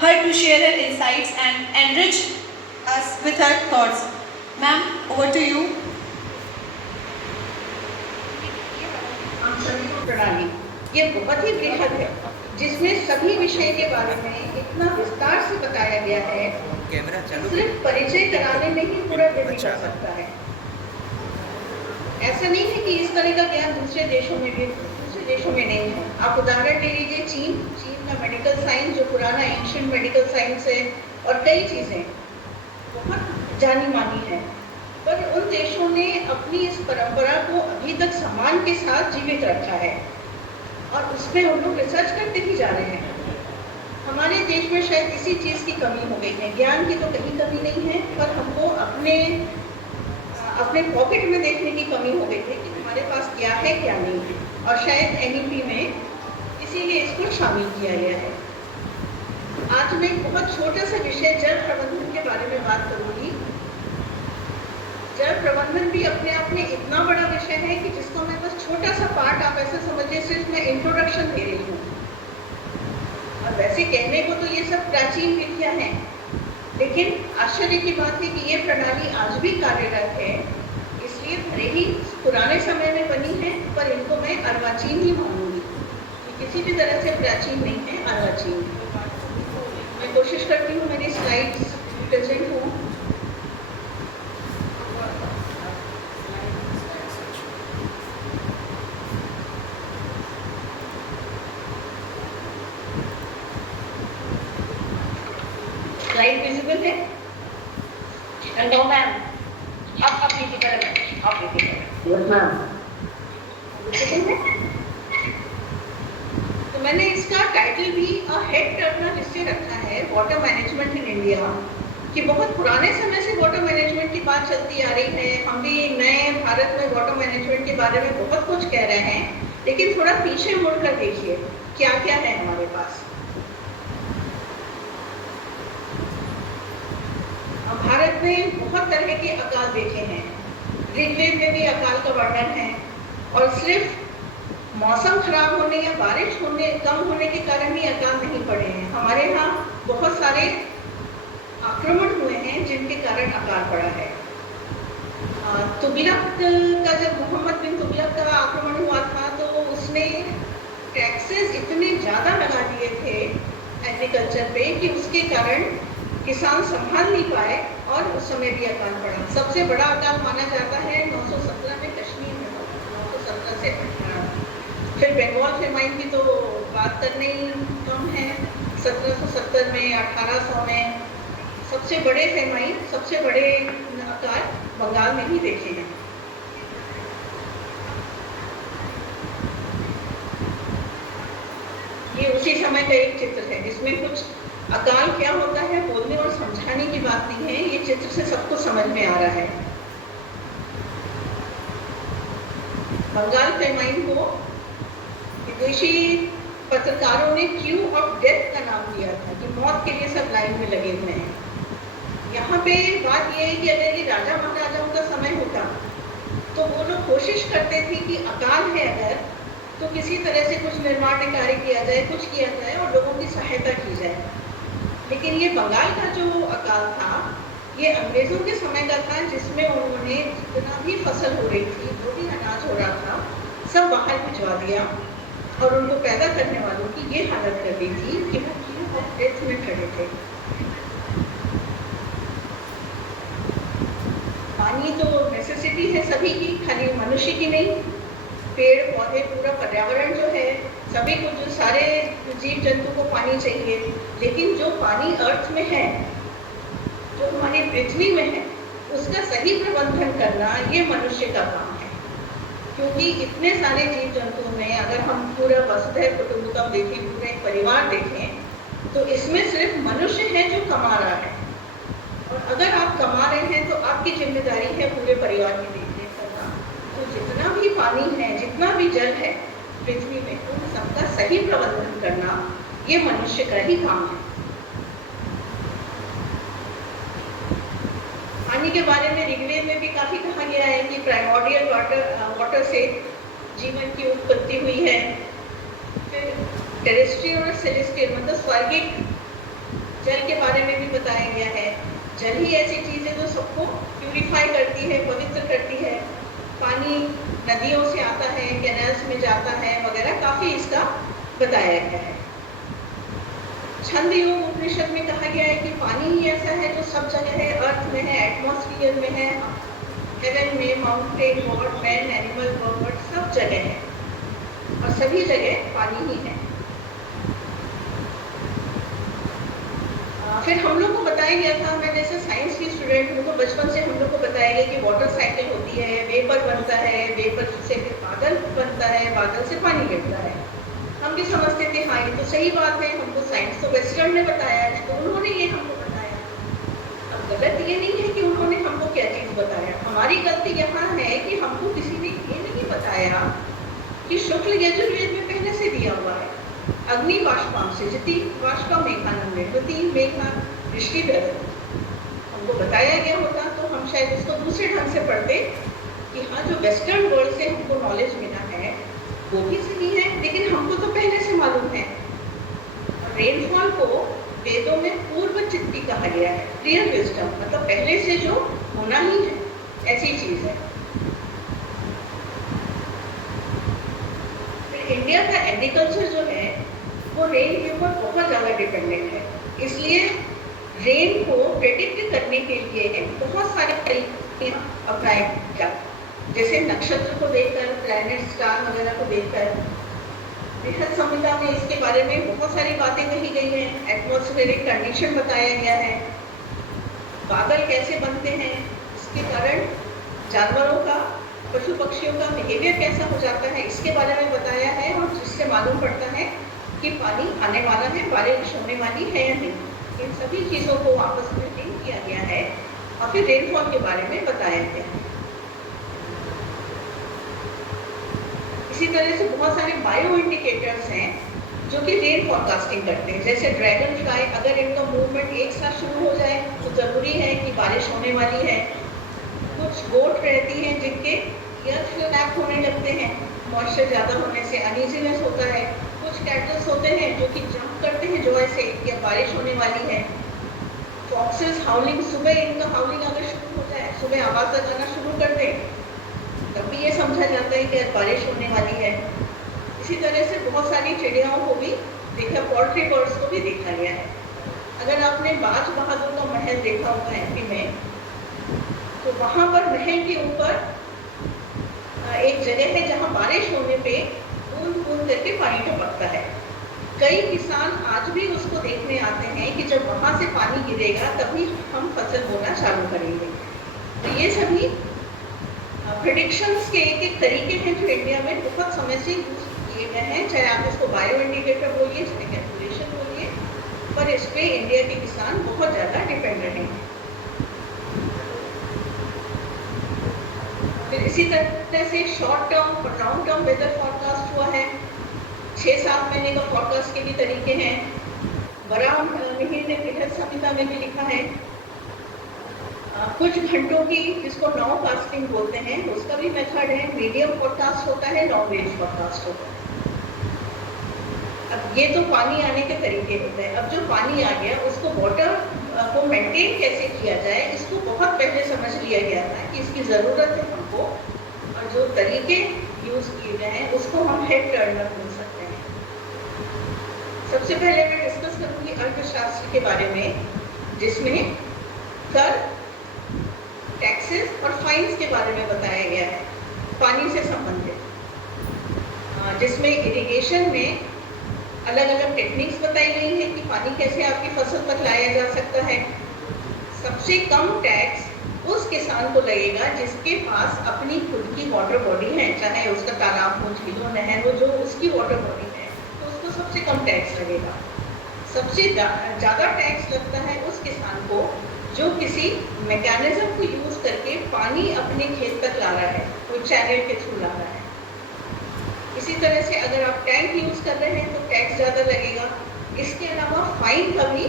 her to share her insights and enrich us with her thoughts. Ma'am, over to you. हम सभी को प्रणाली ये बहुत ही बृहद है, जिसमें सभी विषय के बारे में इतना विस्तार से बताया गया है, सिर्फ परिचय कराने में ही पूरा दिन निकल सकता है। ऐसा नहीं है कि इस तरह का ज्ञान दूसरे देशों में नहीं है। आप उदाहरण ले लीजिए चीन का मेडिकल साइंस, जो पुराना एंशिएंट मेडिकल साइंस है, और कई चीजें बहुत जानी मानी है, पर उन देशों ने अपनी इस परंपरा को अभी तक सम्मान के साथ जीवित रखा है और उसमें उन लोग रिसर्च करते ही जा रहे हैं। हमारे देश में शायद इसी चीज़ की कमी हो गई है। ज्ञान की तो कहीं कमी नहीं है, पर हमको अपने पॉकेट में देखने की कमी हो गई है कि हमारे पास क्या है क्या नहीं है, और शायद NEP में इसीलिए इसको शामिल किया गया है। आज मैं एक बहुत छोटा सा विषय जल प्रबंधन के बारे में बात करूंगी। जल प्रबंधन भी अपने आप में इतना बड़ा विषय है कि जिसको मैं बस छोटा सा पार्ट, आप ऐसे समझिए सिर्फ मैं इंट्रोडक्शन दे रही हूँ। और वैसे कहने को तो ये सब प्राचीन विद्या है, लेकिन आश्चर्य की बात है कि ये प्रणाली आज भी कार्यरत है। इसलिए भले ही पुराने समय में बनी है, पर इनको मैं अर्वाचीन ही मानूंगी। ये किसी भी तरह से प्राचीन नहीं है, अर्वाचीन। मैं कोशिश करती हूँ मेरी स्लाइड्स प्रेजेंट हो। स्लाइड विजिबल है? नो मैम, अब विजिबल है, अब विजिबल है। Yes ma'am. तो मैंने इसका टाइटल भी हेड टर्मिनल इससे रखा है, वाटर मैनेजमेंट इन इंडिया, कि बहुत पुराने समय से वाटर मैनेजमेंट की बात चलती आ रही है। हम भी नए भारत में वाटर मैनेजमेंट के बारे में बहुत कुछ कह रहे हैं, लेकिन थोड़ा पीछे मुड़कर देखिए क्या क्या है हमारे पास। भारत में बहुत तरह के अकाल देखे हैं। ऋग्वेद में भी अकाल का वर्णन है, और सिर्फ मौसम खराब होने या बारिश कम होने के कारण ही अकाल नहीं पड़े हैं। हमारे यहाँ बहुत सारे आक्रमण हुए हैं जिनके कारण अकाल पड़ा है। तुगलक का, जब मोहम्मद बिन तुगलक का आक्रमण हुआ था, तो उसने टैक्सेस इतने ज़्यादा लगा दिए थे एग्रीकल्चर पे कि उसके कारण किसान संभाल नहीं पाए और उस समय भी अकाल पड़ा। सबसे बड़ा अकाल माना जाता है 917 में कश्मीर में, 917 से 18। फिर बंगाल फेमाइन की तो बात करने ही कम है। 1770 में, 1800 में सबसे बड़े फेमाइन, सबसे बड़े अकाल बंगाल में ही देखे हैं। ये उसी समय का एक चित्र है जिसमें कुछ अकाल क्या होता है बोलने और समझाने की बात नहीं है, ये चित्र से सबको समझ में आ रहा है। बंगाल फेमाइन को विदेशी पत्रकारों ने क्यू ऑफ डेथ का नाम दिया था, कि मौत के लिए सब लाइन में लगे हुए हैं। यहाँ पे बात यह है कि अगर ये राजा महाराजाओं का समय होता तो वो लोग कोशिश करते थे कि अकाल है अगर, तो किसी तरह से कुछ निर्माण कार्य किया जाए, कुछ किया जाए और लोगों की सहायता की जाए। लेकिन ये बंगाल का जो अकाल था, ये अंग्रेजों के समय का था, जिसमें उन्होंने जितना भी फसल हो रही थी, जो भी अनाज हो रहा था, सब बाहर भिजवा दिया, और उनको पैदा करने वालों की ये हालत कर दी थी कि वो क्यू ऑफ डेथ में खड़े थे। पानी तो नेसेसिटी है सभी की, खाली मनुष्य की नहीं। पेड़ पौधे, पूरा पर्यावरण जो है, सभी को, जो सारे जीव जंतु को पानी चाहिए। लेकिन जो पानी अर्थ में है, जो हमारी पृथ्वी में है, उसका सही प्रबंधन करना ये मनुष्य का काम है। क्योंकि इतने सारे जीव जंतुओं में अगर हम पूरा वसुधैव कुटुंबकम देखें, पूरा एक परिवार देखें, तो इसमें सिर्फ मनुष्य है जो कमा रहा है। और अगर आप कमा रहे हैं तो आपकी जिम्मेदारी है पूरे परिवार की देखरेख करना। तो जितना भी पानी है, जितना भी जल है पृथ्वी में, उन सबका सही प्रबंधन करना ये मनुष्य का ही काम है। पानी के बारे में ऋग्वेद में भी काफी कहा गया है कि प्राइमोर्डियल वाटर से जीवन की उत्पत्ति हुई है। फिर टेरेस्ट्रियल और सेलेस्टियल मतलब स्वर्गिक जल के बारे में भी बताया गया है। जल ही ऐसी चीज़ है जो सबको प्यूरिफाई करती है, पवित्र करती है। पानी नदियों से आता है, कैनाल्स में जाता है वगैरह, काफ़ी इसका बताया गया है। छंद योग उपनिषद में कहा गया है कि पानी ही ऐसा है जो सब जगह है, अर्थ में है, एटमॉस्फियर में है, हेवन में, mountain, God, man, animal, bird, सब जगह है और सभी जगह पानी ही है। फिर हम लोग को बताया गया था, मैं जैसे साइंस की स्टूडेंट हूँ तो बचपन से हम लोग को बताया गया कि वाटर साइकिल होती है, वेपर बनता है, वेपर से फिर बादल बनता है, बादल से पानी गिरता है। हम भी समझते थे हाँ ये तो सही बात है, हमको साइंस तो वेस्टर्न ने बताया है, तो उन्होंने ये हमको बताया। अब गलत ये नहीं है कि उन्होंने हमको क्या चीज़ बताया, हमारी गलती यहाँ है कि हमको किसी ने ये नहीं बताया कि शुक्ल यजुर्वेद में पहले से दिया हुआ है, अग्नि बाष्पाम सिजति बाष्पा मेघानंदे नदी मेघना वृष्टि दरति। हमको बताया गया होता तो हम शायद इसको दूसरे ढंग से पढ़ते कि हाँ जो वेस्टर्न वर्ल्ड से हमको नॉलेज मिला है वो भी सही है, लेकिन हमको तो पहले से मालूम है। रेनफॉल को वेदों में पूर्व चित्ती कहा गया है, प्रियर विजडम, मतलब पहले से जो होना ही है ऐसी चीज है। फिर इंडिया का एग्रीकल्चर जो है वो रेन के ऊपर बहुत ज़्यादा डिपेंडेंट है, इसलिए रेन को प्रेडिक्ट करने के लिए बहुत सारे तरीके अपनाए जाते, जैसे नक्षत्र को देखकर, प्लैनेट, स्टार वगैरह को देखकर। बृहद संहिता में इसके बारे में बहुत सारी बातें कही गई हैं, एटमॉस्फेरिक कंडीशन बताया गया है, बादल कैसे बनते हैं, इसके कारण जानवरों का, पशु पक्षियों का बिहेवियर कैसा हो जाता है, इसके बारे में बताया है, और जिससे मालूम पड़ता है कि पानी आने वाला है, बारिश होने वाली है या नहीं। इन सभी चीज़ों को आपस में लिंक किया गया है और फिर रेनफॉल के बारे में बताया गया है। इसी तरह से बहुत सारे बायो इंडिकेटर्स हैं जो कि रेन फॉरकास्टिंग करते हैं, जैसे ड्रैगन फ्लाई, अगर इनका मूवमेंट एक साथ शुरू हो जाए तो ज़रूरी है कि बारिश होने वाली है। कुछ गोट रहती हैं जिनके ईयर फ्लैप होने लगते हैं मॉइस्चर ज़्यादा होने से, अनईजीनेस होता है। कुछ कैटल्स होते हैं जो कि जंप करते हैं जॉय से कि अब बारिश होने वाली है। फॉक्सेस हाउलिंग, सुबह इनका हाउलिंग अगर शुरू हो जाए, सुबह आवाज़ लगाना शुरू कर दें, तब भी ये समझा जाता है कि बारिश होने वाली है। इसी तरह से बहुत सारी चिड़ियाओं को भी देखा, पोल्ट्री बर्ड्स को भी देखा गया है। अगर आपने बाज बहादुर का महल देखा होगा एमपी में, तो वहाँ पर महल के ऊपर एक जगह है जहाँ बारिश होने पे बूंद बूंद करके पानी टपकता है। कई किसान आज भी उसको देखने आते हैं कि जब वहाँ से पानी गिरेगा तभी हम फसल बोना चालू करेंगे। तो ये सभी प्रेडिक्शंस के एक तरीके हैं जो इंडिया में बहुत समय से यूज किए गए हैं, चाहे आप इसको बायो इंडिकेटर बोलिए, चाहे कैलकुलेशन बोलिए, पर इस पे इंडिया के किसान बहुत ज़्यादा डिपेंडेंट हैं। फिर इसी तरह से शॉर्ट टर्म और लॉन्ग टर्म वेदर फॉरकास्ट हुआ है। 6-7 महीने का फॉरकास्ट के भी तरीके हैं। वराह मिहिर ने बृहद संहिता में भी लिखा है। कुछ घंटों की, जिसको नाउ कास्टिंग बोलते हैं, उसका भी मेथड है। मीडियम फॉरकास्ट होता है, लॉन्ग रेंज फॉरकास्ट होता है। अब ये तो पानी आने के तरीके होते हैं। अब जो पानी आ गया उसको वाटर को मेंटेन कैसे किया जाए, इसको बहुत पहले समझ लिया गया था कि इसकी ज़रूरत है हमको, और जो तरीके यूज़ किए गए हैं उसको हम हेड टर्नर बोल सकते हैं। सबसे पहले मैं डिस्कस करूँगी अर्थशास्त्र के बारे में, जिसमें कर, टैक्सेस और फाइन्स के बारे में बताया गया है पानी से संबंधित, जिसमें इरिगेशन में अलग अलग टेक्निक्स बताई गई है कि पानी कैसे आपकी फसल तक लाया जा सकता है। सबसे कम टैक्स उस किसान को लगेगा जिसके पास अपनी खुद की वाटर बॉडी है, चाहे उसका तालाब हो, झील हो, नहर हो, जो उसकी वाटर बॉडी है, तो उसको सबसे कम टैक्स लगेगा। सबसे ज़्यादा टैक्स लगता है उस किसान को जो किसी मैकेनिज्म को यूज़ करके पानी अपने खेत तक ला रहा है, कोई चैनल के थ्रू ला रहा है। इसी तरह से अगर आप टैंक यूज़ कर रहे हैं तो टैक्स ज़्यादा लगेगा। इसके अलावा फाइन का भी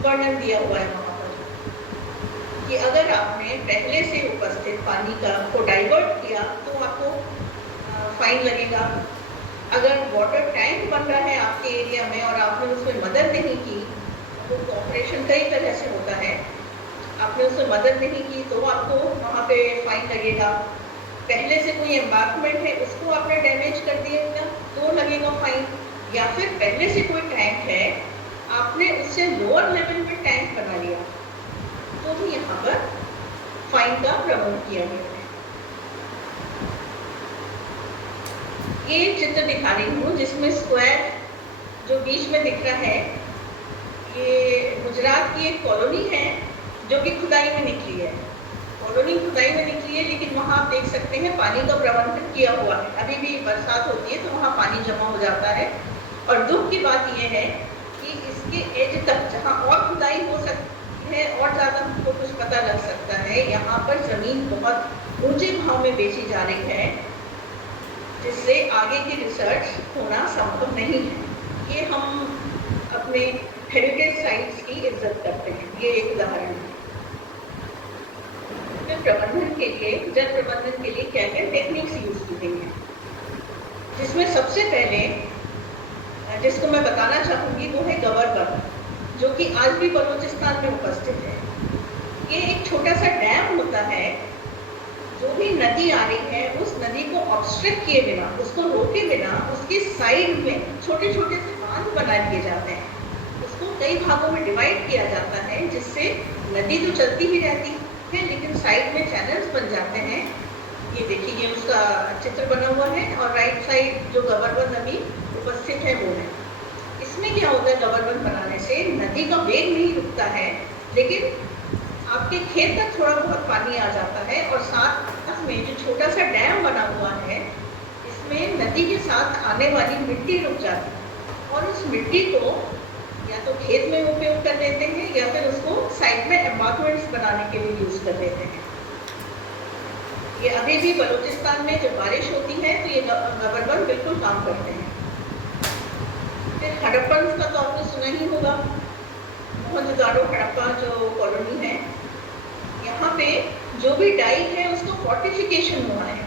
वर्णन दिया हुआ है वहाँ पर कि अगर आपने पहले से उपस्थित पानी को डाइवर्ट किया तो आपको फाइन लगेगा। अगर वाटर टैंक बन रहा है आपके एरिया में और आपने उसमें मदद नहीं की वो कोऑपरेशन कई तरह से होता है। आपने उससे मदद नहीं की तो आपको वहाँ पे फाइन लगेगा। पहले से कोई एम्बार्कमेंट है उसको आपने डैमेज कर दिया तो लगेगा फाइन, या फिर पहले से कोई टैंक है आपने उससे लोअर लेवल में टैंक बना लिया तो भी यहाँ पर फाइन का प्रावधान किया गया है। ये चित्र दिखा रही हूँ जिसमें स्क्वायर जो बीच में दिख रहा है, ये गुजरात की एक कॉलोनी है जो कि खुदाई में निकली है। कॉलोनी खुदाई में निकली है, लेकिन वहाँ आप देख सकते हैं पानी का प्रबंधन किया हुआ है। अभी भी बरसात होती है तो वहाँ पानी जमा हो जाता है। और दुख की बात यह है कि इसके एज तक जहाँ और खुदाई हो सकती है और ज़्यादा हमको कुछ पता लग सकता है, यहाँ पर ज़मीन बहुत ऊंचे भाव में बेची जा रही है, जिससे आगे की रिसर्च होना संभव नहीं है। ये हम अपने हेरिटेज साइट्स की इज्जत करते हैं। ये एक उदाहरण है। प्रबंधन के लिए, जल प्रबंधन के लिए क्या क्या टेक्निक्स यूज की गई हैं, जिसमें सबसे पहले जिसको मैं बताना चाहूँगी वो है गवर्नर, जो कि आज भी बलूचिस्तान में उपस्थित है। ये एक छोटा सा डैम होता है, जो भी नदी आ रही है उस नदी को ऑब्स्ट्रक्ट किए बिना, उसको रोके बिना उसके साइड में छोटे छोटे से बांध बना दिए जाते हैं। उसको कई भागों में डिवाइड किया जाता है, जिससे नदी तो चलती ही रहती है लेकिन साइड में चैनल्स बन जाते हैं। ये देखिए, ये उसका चित्र बना हुआ है और राइट साइड जो गवर्नर नदी उपस्थित है वो है। इसमें क्या होता है, गवर्नर बनाने से नदी का वेग नहीं रुकता है, लेकिन आपके खेत तक थोड़ा बहुत पानी आ जाता है। और साथ में जो छोटा सा डैम बना हुआ है, इसमें नदी के साथ आने वाली मिट्टी रुक जाती है और उस मिट्टी को या तो खेत में उपयोग कर लेते हैं या फिर उसको साइड में एम्बार्कमेंट्स बनाने के लिए यूज कर लेते हैं। ये अभी भी बलूचिस्तान में जब बारिश होती है तो ये गवर्नर बिल्कुल काम करते हैं। फिर हड़प्पन का तो आपने सुना ही होगा, मोहनजोदाड़ो हड़प्पा जो कॉलोनी है, यहाँ पे जो भी डाइक है उसको फोर्टिफिकेशन हुआ है।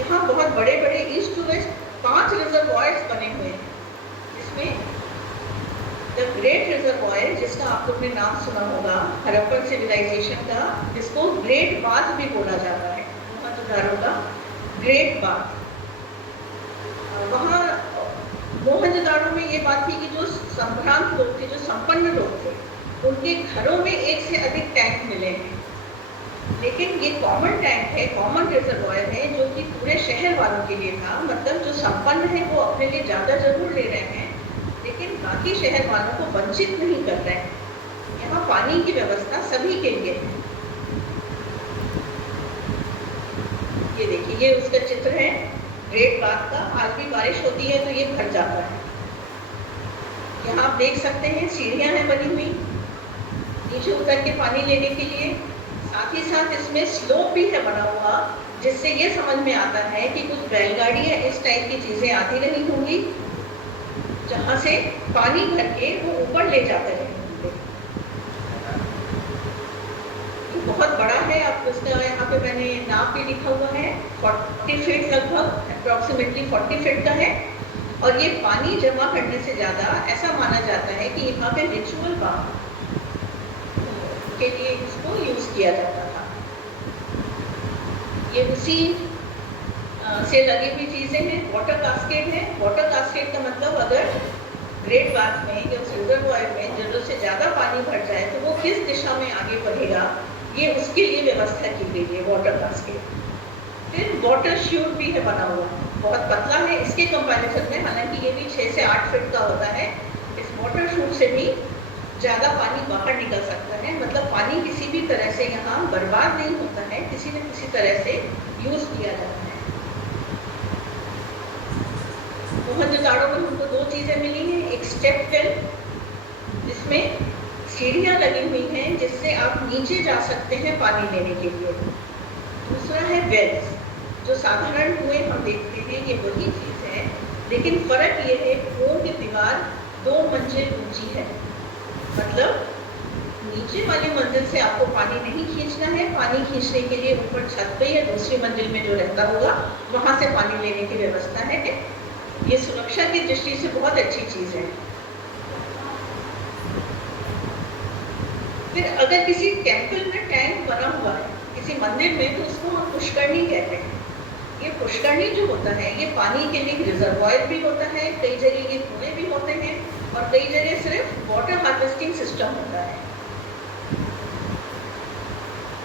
यहाँ बहुत बड़े बड़े ईस्ट टू वेस्ट 5 रिजर्वॉयर्स बने हुए हैं, जिसमें द ग्रेट रिजर्वॉयर, जिसका आप लोग ने नाम सुना होगा हड़प्पन सिविलाइजेशन का, जिसको ग्रेट बाथ भी बोला जाता है, मोहनजोदाड़ो का ग्रेट बाथ। वहाँ मोहनजोदाड़ो में ये बात थी कि जो संभ्रांत लोग थे, जो संपन्न लोग थे, उनके घरों में एक से अधिक टैंक मिले हैं। लेकिन ये कॉमन टैंक है, कॉमन रिजर्वॉयर है, जो कि पूरे शहर वालों के लिए था। मतलब जो संपन्न है वो अपने लिए ज़्यादा जरूर ले रहे हैं, लेकिन बाकी शहर वालों को वंचित नहीं कर रहे हैं। यहाँ पानी की व्यवस्था सभी के लिए है। ये देखिए, ये उसका चित्र है ग्रेट बाथ का। आज भी बारिश होती है तो ये भर जाता है। यहाँ आप देख सकते हैं सीढ़ियाँ हैं बनी हुई नीचे उतर के पानी लेने के लिए। साथ ही साथ इसमें स्लोप भी है बना हुआ, जिससे ये समझ में आता है कि कुछ बैलगाड़ी या इस टाइप की चीज़ें आती रही होंगी, जहाँ से पानी भर के वो ऊपर ले जाते रहेंगे। बहुत बड़ा है। आप उसका यहाँ पे मैंने नाप भी लिखा हुआ है, 40 फीट लगभग, अप्रॉक्सीमेटली 40 फीट का है। और ये पानी जमा करने से ज़्यादा ऐसा माना जाता है कि यहाँ पे रिचुअल बाथ के लिए इसको यूज़ किया जाता था। ये उसी से लगी हुई चीज़ें हैं। वाटर कास्केट है। वाटर कास्केट का मतलब अगर ग्रेट बाथ में या रिजर्वॉयर में जरूरत से ज़्यादा पानी भर जाए तो वो किस दिशा में आगे बढ़ेगा, ये उसके लिए व्यवस्था की गई है, वाटर कास्केट। फिर वाटर श्यूट भी है बना हुआ, बहुत पतला है इसके कंपैरिजन में, हालांकि ये भी 6 से 8 फीट का होता है। इस वाटर श्यूट से भी ज़्यादा पानी बाहर निकल सकता है। मतलब पानी किसी भी तरह से यहाँ बर्बाद नहीं होता है, किसी न किसी तरह से यूज़ किया जाता है। मोहनजोदाड़ो में हमको 2 चीज़ें मिली हैं। एक स्टेप वेल, जिसमें सीढ़ियाँ लगी हुई हैं जिससे आप नीचे जा सकते हैं पानी लेने के लिए। दूसरा है वेल्स, जो साधारण कुएं हम देखते हैं, ये वही चीज़ है, लेकिन फ़र्क ये है कुओं की दीवार 2 मंजिल ऊंची है। मतलब नीचे वाली मंजिल से आपको पानी नहीं खींचना है, पानी खींचने के लिए ऊपर छत पे या दूसरी मंजिल में जो रहता होगा वहाँ से पानी लेने की व्यवस्था है। ये सुरक्षा की दृष्टि से बहुत अच्छी चीज़ है। फिर अगर किसी टेम्पल में टैंक बना हुआ है किसी मंदिर में, तो उसको हम पुष्करणी कहते हैं। ये पुष्करणी जो होता है ये पानी के लिए रिजर्वायर भी होता है, कई जगह ये कुएं भी होते हैं और कई जगह सिर्फ वाटर हार्वेस्टिंग सिस्टम होता है।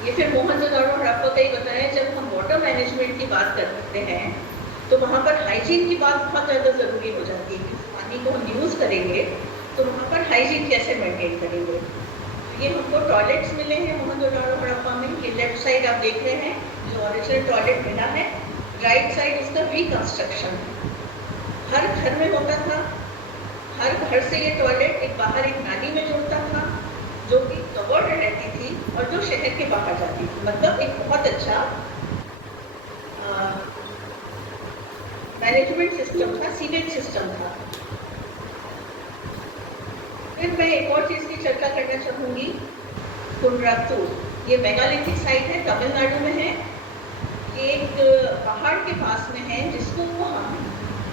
ये फिर मोहनजोदड़ो हड़प्पा का ही बताया। जब हम वाटर मैनेजमेंट की बात करते हैं तो वहाँ पर हाइजीन की बात बहुत ज़्यादा ज़रूरी हो जाती है कि पानी को हम यूज़ करेंगे तो वहाँ पर हाइजीन कैसे मेंटेन करेंगे। ये हमको टॉयलेट्स मिले हैं मोहनजोदड़ो हड़प्पा में। ये लेफ्ट साइड आप देख रहे हैं जो ओरिजिनल टॉयलेट मिला है, राइट साइड उसका रिकंस्ट्रक्शन है। हर घर में होता था, हर घर से ये टॉयलेट एक बाहर एक नाली में जुड़ता था जो कि कवर्ड रहती थी और जो शहर के बाहर जाती थी। मतलब एक बहुत अच्छा मैनेजमेंट सिस्टम था, सीवेज सिस्टम था। फिर मैं एक और चीज़ की चर्चा करना चाहूँगी, कुंड्रातूर। ये मेगालिथिक साइट है, तमिलनाडु में है। एक पहाड़ के पास में है जिसको हम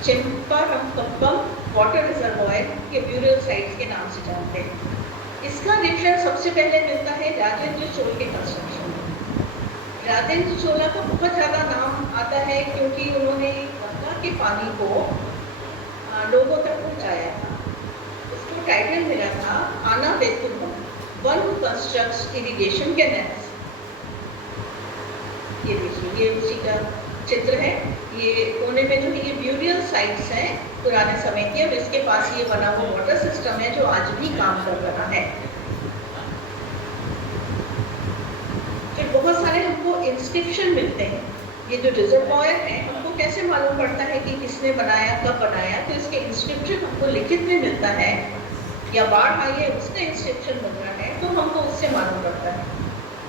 चेम्पारम्पम वाटर रिजर्वायर के ब्यूरियल साइट्स के नाम से जानते हैं। इसका रिफरेंस सबसे पहले मिलता है राजेंद्र चोल के कंस्ट्रक्शन में। राजेंद्र चोला का बहुत ज़्यादा नाम आता है क्योंकि उन्होंने गंगा के पानी को लोगों तक पहुँचाया था। उसको टाइटल मिला था आना बेतुलम, one who constructs irrigation canals. ये देखिए, ये उसी का चित्र है। ये कोने में जो है ये ब्यूरियल साइट्स हैं पुराने समय की, और इसके पास ये बना हुआ वाटर सिस्टम है जो आज भी काम कर रहा है। फिर बहुत सारे हमको इंस्क्रिप्शन मिलते हैं। ये जो रिजर्वायर है हमको कैसे मालूम पड़ता है कि किसने बनाया, कब बनाया? तो इसके इंस्क्रिप्शन हमको लिखित में मिलता है, या बाढ़ आई है उसका इंस्क्रिप्शन मिल रहा है तो हमको उससे मालूम पड़ता है।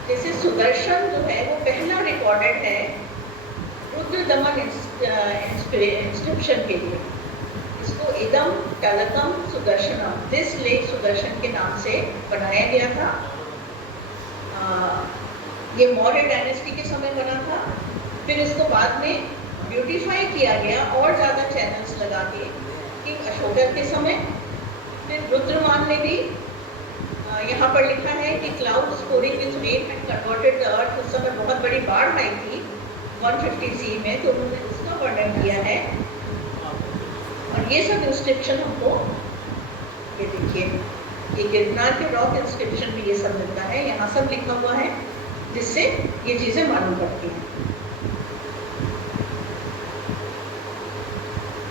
जैसे सुदर्शन जो है वो पहला रिकॉर्डेड है रुद्र दमन इंस्क्रिप्शन के लिए। इसको इदम टलकम सुदर्शनम, दिस लेक सुदर्शन के नाम से बनाया गया था। ये मौर्य डायनेस्टी के समय बना था। फिर इसको बाद में ब्यूटीफाई किया गया और ज़्यादा चैनल्स लगा के किंग अशोका के समय। फिर रुद्रमान ने भी यहाँ पर लिखा है कि cloud scoring is made and converted the earth. उस समय बहुत बड़ी बाढ़ आई थी 150 सी में, तो उन्होंने उसका वर्णन किया है। और ये सब इंस्क्रिप्शन हमको, ये देखिए, ये गिरनार के रॉक इंस्क्रिप्शन में ये सब मिलता है। यहाँ सब लिखा हुआ है जिससे ये चीज़ें मालूम पड़ती हैं।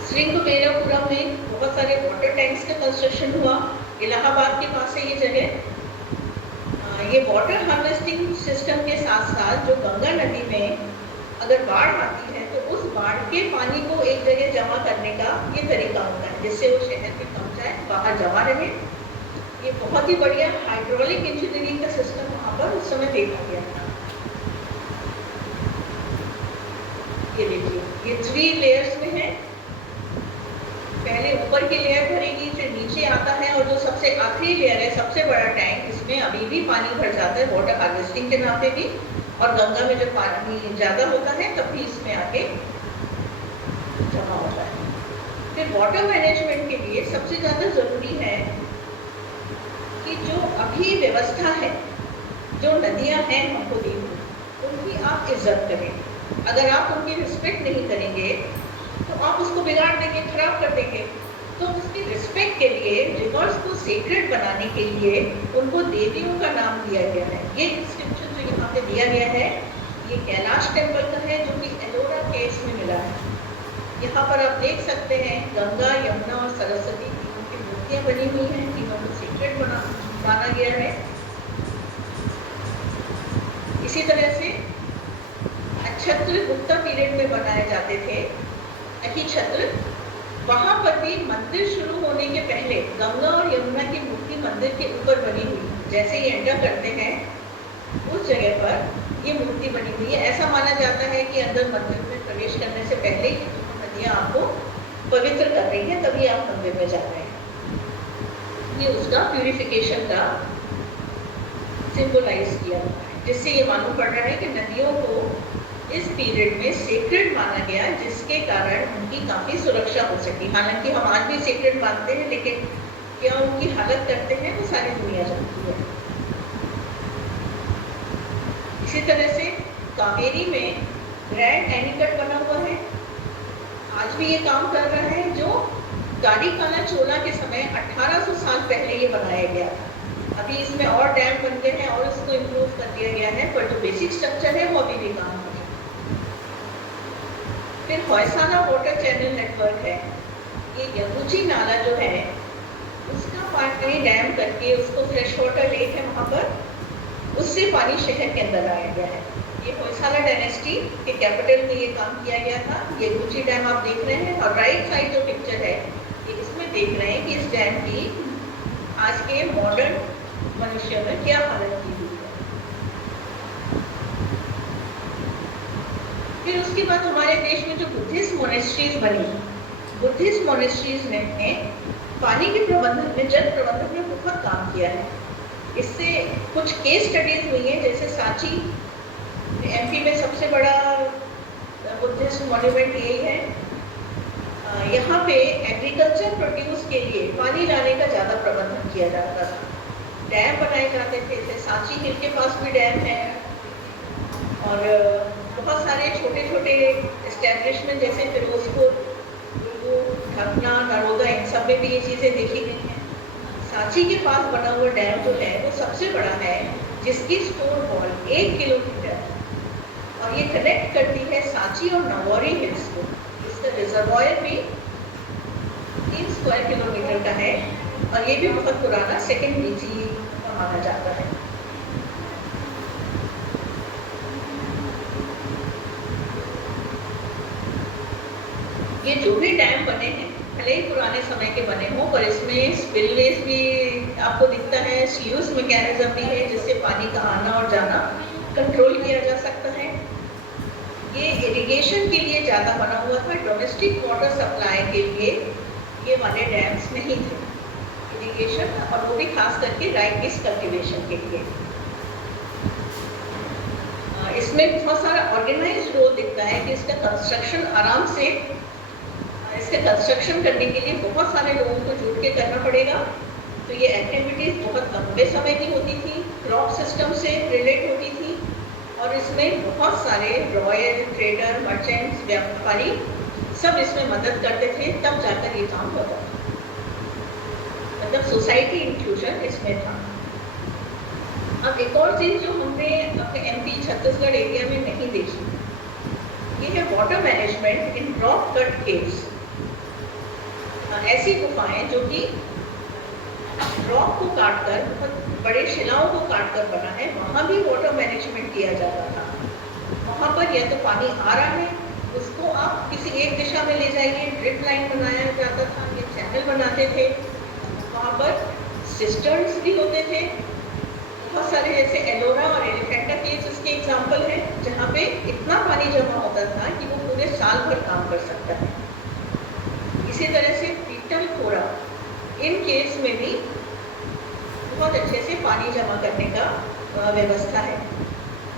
श्रृंगबेरापुरम में बहुत सारे वाटर टैंक्स का कंस्ट्रक्शन हुआ। इलाहाबाद के पास है ये जगह। ये वाटर हार्वेस्टिंग सिस्टम के साथ साथ जो गंगा नदी में अगर बाढ़ आती है तो उस बाढ़ के पानी को एक जगह जमा करने का ये तरीका होता है जिससे वो शहर में कम जाए, बाहर जमा रहे। ये बहुत ही बढ़िया हाइड्रोलिक इंजीनियरिंग का सिस्टम वहाँ पर उस समय देखा गया था। ये देखिए, ये 3 लेयर्स में है। पहले ऊपर की लेयर भरेगी, फिर नीचे आता है, और जो सबसे आखिरी लेयर है, सबसे बड़ा टैंक, इसमें अभी भी पानी भर जाता है वाटर हार्वेस्टिंग के नाम पे भी। और गंगा में जब पानी ज़्यादा होता है तब भी इसमें आके जमा होता है। फिर वाटर मैनेजमेंट के लिए सबसे ज़्यादा ज़रूरी है कि जो अभी व्यवस्था है, जो नदियाँ हैं हमको दी हुई, उनकी आप इज्जत करें। अगर आप उनकी रिस्पेक्ट नहीं करेंगे तो आप उसको बिगाड़ देंगे, खराब कर देंगे। तो उसकी रिस्पेक्ट के लिए, रिवर्स को सीक्रेट बनाने के लिए उनको देवियों का नाम दिया गया है। ये इंस्क्रिप्शन जो यहाँ पे दिया गया है ये कैलाश टेम्पल का है जो कि एलोरा केव्स में मिला है। यहाँ पर आप देख सकते हैं गंगा, यमुना और सरस्वती की मूर्तियाँ बनी हुई हैं। तीनों को सीक्रेट माना गया है। इसी तरह से छत्र गुप्ता पीरियड में बनाए जाते थे, छत्र। वहाँ पर भी मंदिर शुरू होने के पहले गंगा और यमुना की मूर्ति मंदिर के ऊपर बनी हुई, जैसे ही एंटर करते हैं उस जगह पर ये मूर्ति बनी हुई है। ऐसा माना जाता है कि अंदर मंदिर में प्रवेश करने से पहले ही नदियाँ आपको पवित्र कर रही हैं, तभी आप मंदिर में जा रहे हैं। ये उसका प्यूरिफिकेशन का सिंबलाइज किया हुआ है, जिससे ये मालूम पड़ रहा है कि नदियों को इस पीरियड में सेक्रेड माना गया, जिसके कारण उनकी काफ़ी सुरक्षा हो सकी। हालांकि हम आज भी सेक्रेड मानते हैं, लेकिन क्या उनकी हालत करते हैं वो सारी दुनिया जानती है। इसी तरह से कावेरी में ग्रैंड एनीकट बना हुआ है, आज भी ये काम कर रहा है, जो गाड़ीकाला चोला के समय 1800 साल पहले ये बनाया गया था। अभी इसमें और डैम बन गए हैं और इसको इम्प्रूव कर दिया गया है, पर जो बेसिक स्ट्रक्चर है वो अभी भी काम हो रहा है। फिर होयसाला वाटर चैनल नेटवर्क है, ये यमुची नाला जो है उसका पानी डैम करके उसको फ्रेश वाटर लेक है वहाँ पर, उससे पानी शहर के अंदर लाया गया है। ये होयसाला डायनेस्टी के कैपिटल में ये काम किया गया था। ये गुची डैम आप देख रहे हैं, और राइट साइड जो पिक्चर है ये इसमें देख रहे हैं कि इस डैम की आज के मॉडर्न मनुष्य में क्या हालत की हुई है। फिर उसके बाद हमारे देश में जो बुद्धिस्ट मोनेस्ट्रीज बनी, बुद्धिस्ट मोनेस्ट्रीज ने पानी के प्रबंधन में, जल प्रबंधन में बहुत काम किया है। इससे कुछ केस स्टडीज हुई हैं, जैसे सांची एमपी में सबसे बड़ा बुद्धिस्ट मॉन्यूमेंट यही है। यहाँ पे एग्रीकल्चर प्रोड्यूस के लिए पानी लाने का ज़्यादा प्रबंधन किया जाता था, डैम बनाए जाते थे, जैसे सांची हिल के पास भी डैम है, और बहुत सारे छोटे छोटे एस्टेब्लिशमेंट जैसे फिरोजपुर, ढकना, नरोदा, इन सब में भी ये चीज़ें देखी गई हैं। सांची के पास बना हुआ डैम जो है वो सबसे बड़ा है, जिसकी स्टोर वॉल 1 किलोमीटर, और ये कनेक्ट करती है सांची और नवौरी हिल्स को। इसका रिजर्वायर भी 3 स्क्वायर किलोमीटर का है, और ये भी बहुत पुराना सेकेंड बीजी माना जाता है। ये जो भी डैम बने हैं भले ही पुराने समय के बने हों, पर इसमें स्पिलवेज भी आपको दिखता है, स्ल्यूज मैकेनिज्म भी है, जिससे पानी का आना और जाना कंट्रोल किया जा सकता है। ये इरिगेशन के लिए ज़्यादा बना हुआ था, डोमेस्टिक वाटर सप्लाई के लिए ये वाले डैम्स नहीं थे। इरिगेशन, और वो भी खास करके राइस कल्टीवेशन के लिए। इसमें बहुत सारा ऑर्गेनाइज्ड रोल दिखता है कि इसका कंस्ट्रक्शन आराम से, इसका कंस्ट्रक्शन करने के लिए बहुत सारे लोगों को जुट के करना पड़ेगा। तो ये एक्टिविटीज़ बहुत लंबे समय की होती थी, क्रॉप सिस्टम से रिलेट होती थी, और इसमें बहुत सारे रॉयल, ट्रेडर, मर्चेंट्स, व्यापारी सब इसमें मदद करते थे, तब जाकर ये काम होता था। मतलब सोसाइटी इंक्लूजन इसमें था। अब एक और चीज़ जो हमने अपने एमपी छत्तीसगढ़ एरिया में नहीं देखी, ये है वाटर मैनेजमेंट इन रॉक कट केव्स। ऐसी गुफाएं जो कि रॉक को काटकर, बहुत बड़े शिलाओं को काटकर बना है, वहाँ भी वाटर मैनेजमेंट किया जाता था। वहाँ पर या तो पानी आ रहा है, उसको आप किसी एक दिशा में ले जाइए, ड्रिप लाइन बनाया जाता था, ये चैनल बनाते थे। वहाँ पर सिस्टर्न्स भी होते थे बहुत सारे, जैसे एलोरा और एलिफेंटा केव्स उसके एग्जाम्पल हैं, जहाँ पे इतना पानी जमा होता था कि वो पूरे साल भर काम कर सकता है। इसी तरह से पीतल खोरा, इन केव्स में भी बहुत अच्छे से पानी जमा करने का व्यवस्था है।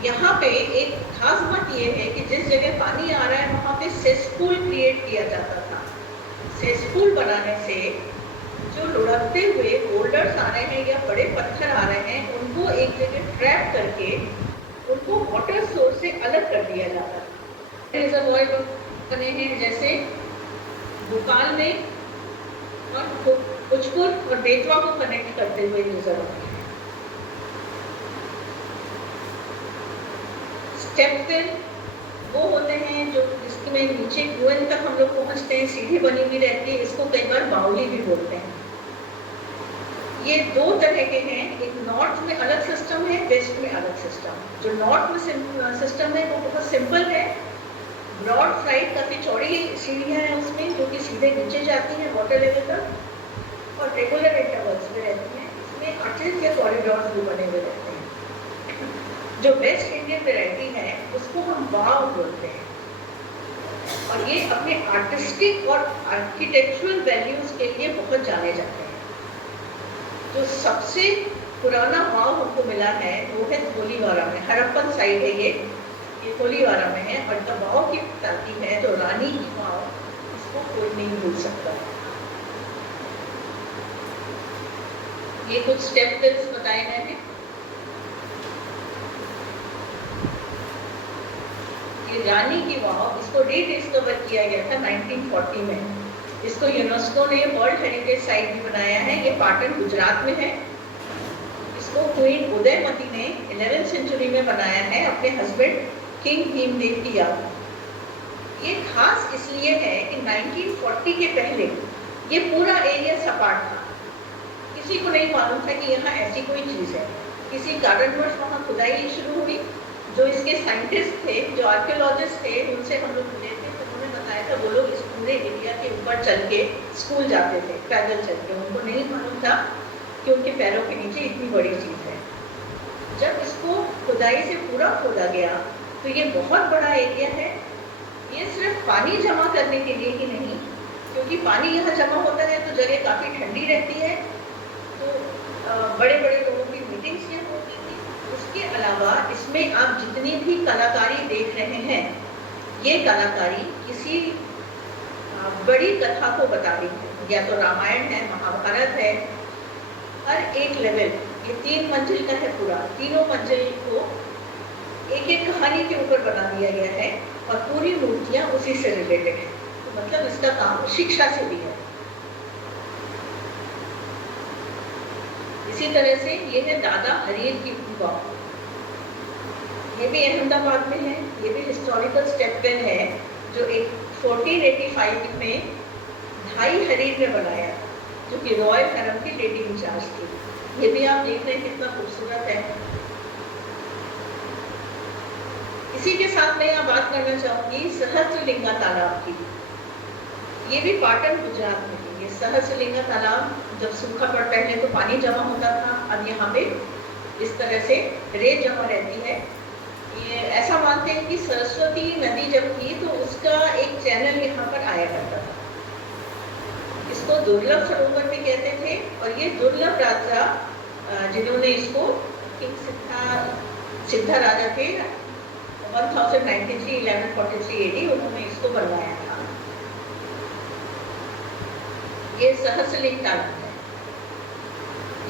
यहाँ पे एक खास बात ये है कि जिस जगह पानी आ रहा है वहाँ पे सेसपूल क्रिएट किया जाता था। सेसपूल बनाने से जो लुढ़कते हुए बोल्डर्स आ रहे हैं या बड़े पत्थर आ रहे हैं, उनको एक जगह ट्रैप करके उनको वाटर सोर्स से अलग कर दिया जाता है। रिजर्वायर बने हैं जैसे भोपाल में, और भोजपुर और बेतवा को कनेक्ट करते हुए रिजर्वायर। स्टेप वेल वो होते हैं जो जिसमें नीचे कुएं तक हम लोग पहुंचते हैं, सीढ़ी बनी हुई रहती है, इसको कई बार बाउली भी बोलते हैं। ये दो तरह के हैं, एक नॉर्थ में अलग सिस्टम है, वेस्ट में अलग सिस्टम। जो नॉर्थ में सिस्टम है वो बहुत सिंपल है, ब्रॉड साइड काफ़ी चौड़ी सीढ़ियाँ हैं उसमें, जो कि सीधे नीचे जाती हैं वाटर लेवल तक, और रेगुलर इंटरवल्स में रहती हैं। इसमें आर्चेज या कॉरिडोर्स भी बने हुए रहते हैं। जो वेस्ट इंडियन वैरायटी है उसको हम वाव बोलते हैं, और ये अपने आर्टिस्टिक और आर्किटेक्चरल वैल्यूज के लिए बहुत जाने जाते हैं। जो सबसे पुराना वाव हमको मिला है वो है कोलीवारा में, हड़प्पन साइड है ये कोलीवारा में है, और जब वाव की ताती है तो रानी की वाव, इसको कोई नहीं भूल सकता। ये कुछ स्टेप वेल्स बताए गए हैं। रानी की वाव, इसको रीडिस्कवर किया गया था 1940 में। इसको यूनेस्को ने वर्ल्ड हेरिटेज साइट भी बनाया है। ये पाटन गुजरात में है। इसको क्वीन उदयमती ने 11वीं सेंचुरी में बनाया है अपने हस्बैंड किंग भीमदेव की याद में। ये खास इसलिए है कि 1940 के पहले ये पूरा एरिया सपाट था। किसी को नहीं मालूम था कि यहाँ ऐसी कोई चीज़ है। किसी कारणवश वहाँ खुदाई शुरू हुई। जो इसके साइंटिस्ट थे, जो आर्कियोलॉजिस्ट थे, उनसे हम लोग मिले थे, तो उन्होंने बताया था वो लोग इस पूरे एरिया के ऊपर चल के स्कूल जाते थे, पैदल चल के। उनको नहीं मालूम था कि उनके पैरों के नीचे इतनी बड़ी चीज़ है। जब इसको खुदाई से पूरा खोदा गया तो ये बहुत बड़ा एरिया है। ये सिर्फ पानी जमा करने के लिए ही नहीं, क्योंकि पानी यहाँ जमा होता है तो जगह काफ़ी ठंडी रहती है, तो बड़े बड़े लोगों की मीटिंग्स ये होती थी। उसके अलावा इसमें आप जितनी भी कलाकारी देख रहे हैं, ये कलाकारी किसी बड़ी कथा को बता रही है। या तो रामायण है, महाभारत है। हर एक लेवल, ये 3 मंजिल का है पूरा, तीनों मंजिल को एक एक कहानी के ऊपर बना दिया गया है और पूरी मूर्तियाँ उसी से रिलेटेड है। तो मतलब इसका काम शिक्षा से भी है। इसी तरह से ये है दादा हरीर की वाव। ये भी अहमदाबाद में है। ये भी हिस्टोरिकल स्टेप वेल है जो एक 1485 में ढाई हरीर ने बनाया, जो कि रॉयल हरम की लेडी इंचार्ज थी। ये भी आप देख रहे हैं कितना खूबसूरत है। इसी के साथ मैं यहाँ बात करना चाहूँगी सहस्त्रलिंगा तालाब की। ये भी पाटन गुजरात में है। ये सहस्त्रलिंगा तालाब जब सूखा पड़, पहले तो पानी जमा होता था, अब यहाँ पे इस तरह से रेत जमा रहती है। ये ऐसा मानते हैं कि सरस्वती नदी जब थी तो उसका एक चैनल यहाँ पर आया करता था। इसको दुर्लभ सरोवर भी कहते थे। और ये दुर्लभ राजा जिन्होंने इसको किंग सिद्धा राजा थे 1143 AD, उन्होंने इसको बनवाया था। ये सहस्त्रलिंग तालाब है।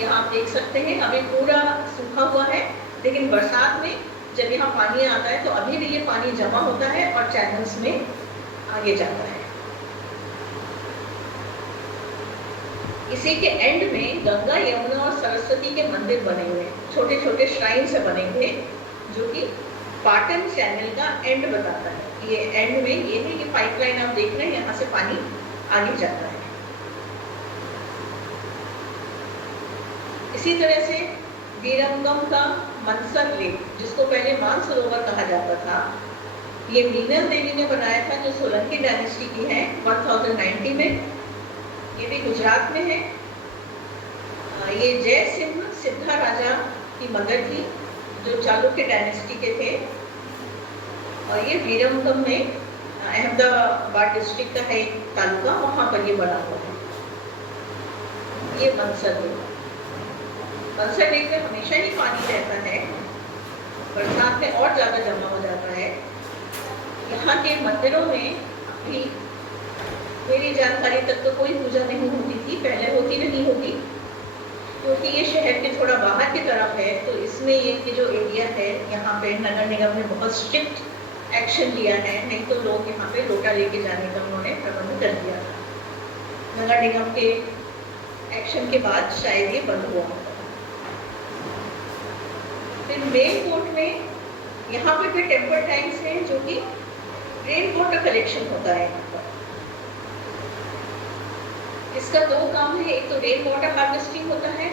यहाँ आप देख सकते हैं अभी पूरा सूखा हुआ है, लेकिन बरसात में जब यहाँ पानी आता है तो अभी भी ये पानी जमा होता है और चैनल्स में आगे जाता है। इसी के एंड में गंगा, यमुना और सरस्वती के मंदिर बने हुए हैं, छोटे छोटे श्राइन से बने हुए, जो कि पाटन चैनल का एंड बताता है। ये एंड में ये है, ये पाइपलाइन आप देख रहे हैं, यहाँ से पानी आगे जाता है। इसी तरह से वीरंगम का मनसर लेक, जिसको पहले मानसरोवर कहा जाता था, ये मीनल देवी ने बनाया था, जो सोलंकी डायनेस्टी की है 1090 में। ये भी गुजरात में है। ये जय सिंह सिद्धा राजा की मदर थी, जो चालुक्य डायनेस्टी के थे। और ये वीरंगम में अहमदाबाद डिस्ट्रिक्ट का है तालुका, वहाँ पर ये बना हुआ है। ये मनसर लेक। मनसर लेक में हमेशा ही पानी रहता है, बरसात में और ज़्यादा जमा हो जाता है। यहाँ के मंदिरों में अभी मेरी जानकारी तक तो कोई पूजा नहीं होती थी, पहले होती नहीं होगी, क्योंकि ये शहर के थोड़ा बाहर की तरफ है। तो इसमें ये जो एरिया है, यहाँ पे नगर निगम ने बहुत स्ट्रिक्ट एक्शन लिया है, नहीं तो लोग यहाँ पे लोटा लेके जाने का उन्होंने प्रबंध कर दिया था। नगर निगम के एक्शन के बाद शायद ये बंद हुआ। फिर मेन कोर्ट में यहाँ पे भी टेम्पल टैंक्स हैं, जो कि रेन वाटर कलेक्शन होता है यहाँ पर। इसका 2 काम है। एक तो रेन वाटर हार्वेस्टिंग होता है,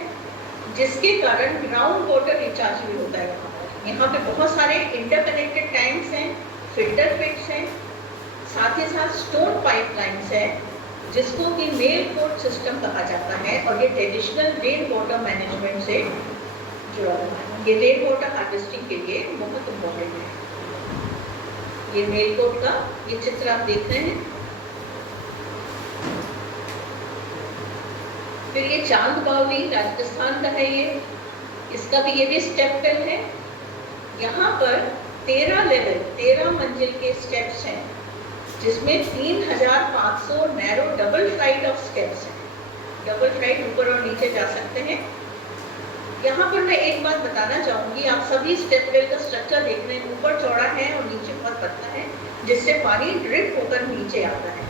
जिसके कारण ग्राउंड वाटर रिचार्ज भी होता है यहाँ पर। यहाँ पे बहुत सारे इंटरकनेक्टेड टैंक्स हैं, फिल्टर पिट्स हैं, साथ ही साथ स्टोन पाइपलाइंस है, जिसको कि मेल कोर्ट सिस्टम कहा जाता है। और ये ट्रेडिशनल रेन वाटर मैनेजमेंट से जुड़ा हुआ है। ये रेन वाटर हार्वेस्टिंग के लिए बहुत इम्पोर्टेंट है। ये मेल कोर्ट का ये चित्र आप देख रहे हैं। फिर ये चांद बावली राजस्थान का है। इसका भी ये भी स्टेप वेल है। यहाँ पर 13 लेवल, 13 मंजिल के स्टेप्स हैं, जिसमें 3500 narrow double flight of steps हैं। डबल फ्लाइट ऊपर और नीचे जा सकते हैं। यहाँ पर मैं एक बात बताना चाहूँगी, आप सभी स्टेप वेल का स्ट्रक्चर देख रहे हैं, ऊपर चौड़ा है और नीचे बहुत पतला है, जिससे पानी ड्रिप होकर नीचे आता है।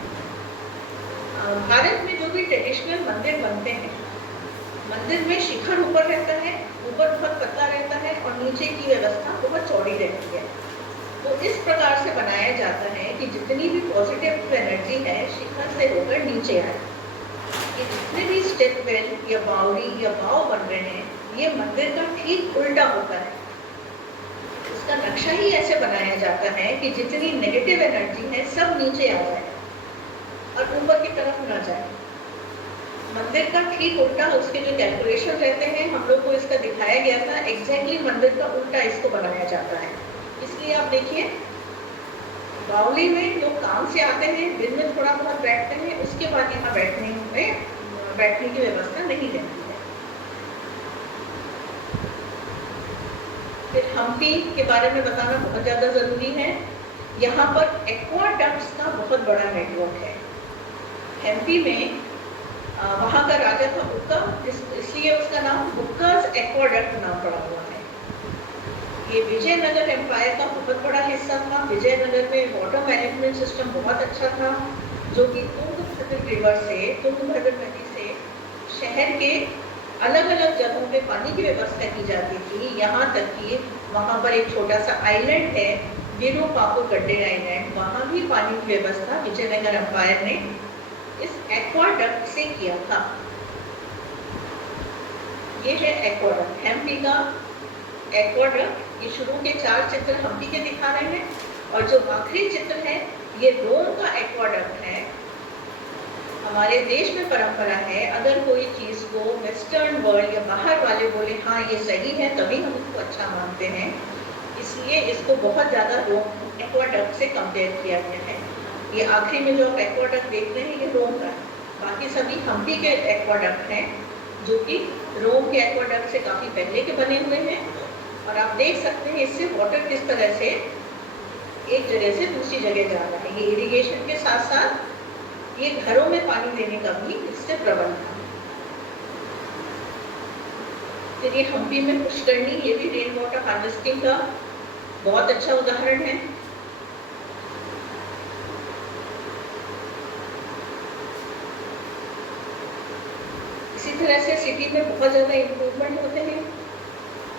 भारत में जो भी ट्रेडिशनल मंदिर बनते हैं, मंदिर में शिखर ऊपर रहता है, ऊपर बहुत पतला रहता है और नीचे की व्यवस्था बहुत चौड़ी रहती है। तो इस प्रकार से बनाया जाता है कि जितनी भी पॉजिटिव एनर्जी है शिखर से होकर नीचे आए। ये जितने भी स्टेप वेल या बावड़ी या भाव बन रहे हैं, ये मंदिर का ठीक उल्टा होता है। इसका नक्शा ही ऐसे बनाया जाता है कि जितनी नेगेटिव एनर्जी है सब नीचे आ जाए और ऊपर की तरफ ना जाए। मंदिर का ठीक उल्टा उसके जो कैलकुलेशन रहते हैं, हम लोग को इसका दिखाया गया था, एग्जैक्टली मंदिर का उल्टा इसको बनाया जाता है। इसलिए आप देखिए, बावली में लोग काम से आते हैं, दिन में थोड़ा बहुत बैठते हैं, उसके बाद यहाँ बैठने की व्यवस्था नहीं रहती है। फिर हम्पी के बारे में बताना बहुत ज़्यादा ज़रूरी है। यहाँ पर एक्वाडक्ट्स का बहुत बड़ा नेटवर्क है। हम्पी में वहाँ का राजा था बुक्का, इसलिए उसका नाम बुक्काज एक्वाडक्ट नाम पड़ा हुआ है। ये विजयनगर एम्पायर का बहुत बड़ा हिस्सा था। विजयनगर में वाटर मैनेजमेंट सिस्टम बहुत अच्छा था, जो कि तुंगभद्र रिवर से, तुंगभद्र नदी से शहर के अलग अलग जगहों पे पानी की व्यवस्था की जाती थी। यहाँ तक कि वहाँ पर एक छोटा सा आइलैंड है, विरूपापुगड्डे आइलैंड, वहाँ भी पानी की व्यवस्था विजयनगर एम्पायर ने इस एक्वाडक्ट से किया था। ये है एक्वाडक्ट, हम्पी का एक्वाडक्ट। ये शुरू के 4 चित्र हम्पी के दिखा रहे हैं और जो आखिरी चित्र है ये रोम का एक्वाडक्ट है। हमारे देश में परंपरा है, अगर कोई चीज़ को वेस्टर्न वर्ल्ड या बाहर वाले बोले हाँ ये सही है, तभी हम उसको अच्छा मानते हैं। इसलिए इसको बहुत ज़्यादा रोम एक्वाडक्ट से कंपेयर किया गया है। ये आखिरी में जो आप एक्वाडक्ट देख रहे हैं ये रोम का है, बाकी सभी हम्पी के एक्वाडक्ट हैं, जो कि रोम के एक्वाडक्ट से काफ़ी पहले के बने हुए हैं। और आप देख सकते हैं इससे वाटर किस तरह से एक जगह से दूसरी जगह जा रहा है। ये इरिगेशन के साथ साथ ये घरों में पानी देने का भी इससे प्रबंध था। फिर ये हम्पी में पुष्करणी, ये भी रेन वाटर हार्वेस्टिंग का बहुत अच्छा उदाहरण है। इसी तरह से सिटी में बहुत ज़्यादा इम्प्रूवमेंट होते हैं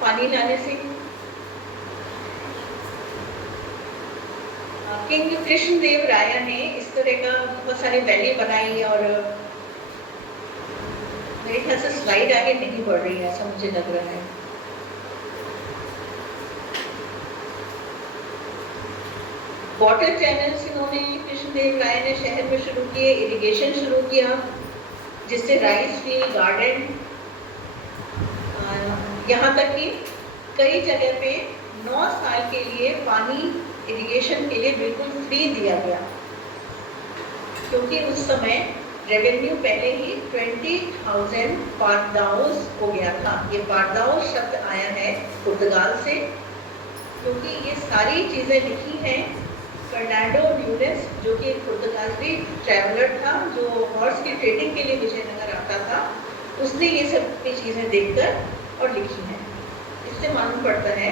पानी लाने से। किंग कृष्णदेव राय ने इस तरह का बहुत सारी वैली बनाई और मेरे ख्याल से स्लाइड आगे नहीं बढ़ रही है, ऐसा मुझे लग रहा है। वाटर चैनल्स इन्होंने कृष्णदेव राय ने शहर में शुरू किए, इरिगेशन शुरू किया, जिससे राइस फील्ड, गार्डन, यहाँ तक कि कई जगह पे 9 साल के लिए पानी इरिगेशन के लिए बिल्कुल फ्री दिया गया, क्योंकि उस समय रेवेन्यू पहले ही 20,000 पारदाउस हो गया था। ये पारदाउस शब्द आया है पुर्तगाल से, क्योंकि ये सारी चीज़ें लिखी हैं फर्नांडो न्यूनेस, जो कि एक पुर्तगाली ट्रैवलर था जो हॉर्स की ट्रेडिंग के लिए विजयनगर आता था। उसने ये सब चीज़ें देखकर और लिखी हैं। इससे मालूम पड़ता है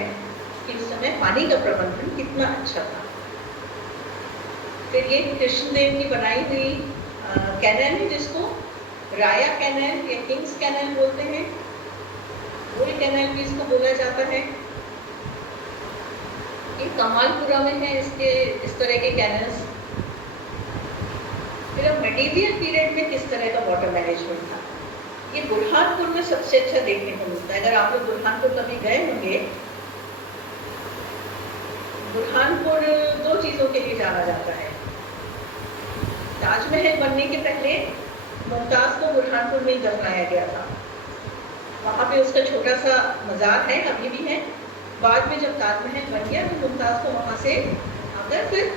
कि उस समय पानी का प्रबंधन कितना अच्छा था। फिर ये कृष्णदेव की बनाई हुई कैनल है, जिसको राया कैनल या किंग्स कैनल बोलते हैं, वही कैनल भी इसको बोला जाता है। ये कमालपुरा में है इसके इस तरह के कैनल्स। फिर अब मेडिवियल पीरियड में किस तरह का वाटर मैनेजमेंट था, ये बुरहानपुर में सबसे अच्छा देखने को मिलता है। अगर आप लोग बुरहानपुर कभी गए होंगे, बुरहानपुर 2 चीज़ों के लिए जाना जाता है। ताजमहल बनने के पहले मुमताज़ को बुरहानपुर में दफनाया गया था। वहाँ पे उसका छोटा सा मज़ार है, अभी भी है। बाद में जब ताजमहल बन गया तो मुमताज़ को वहाँ से आकर फिर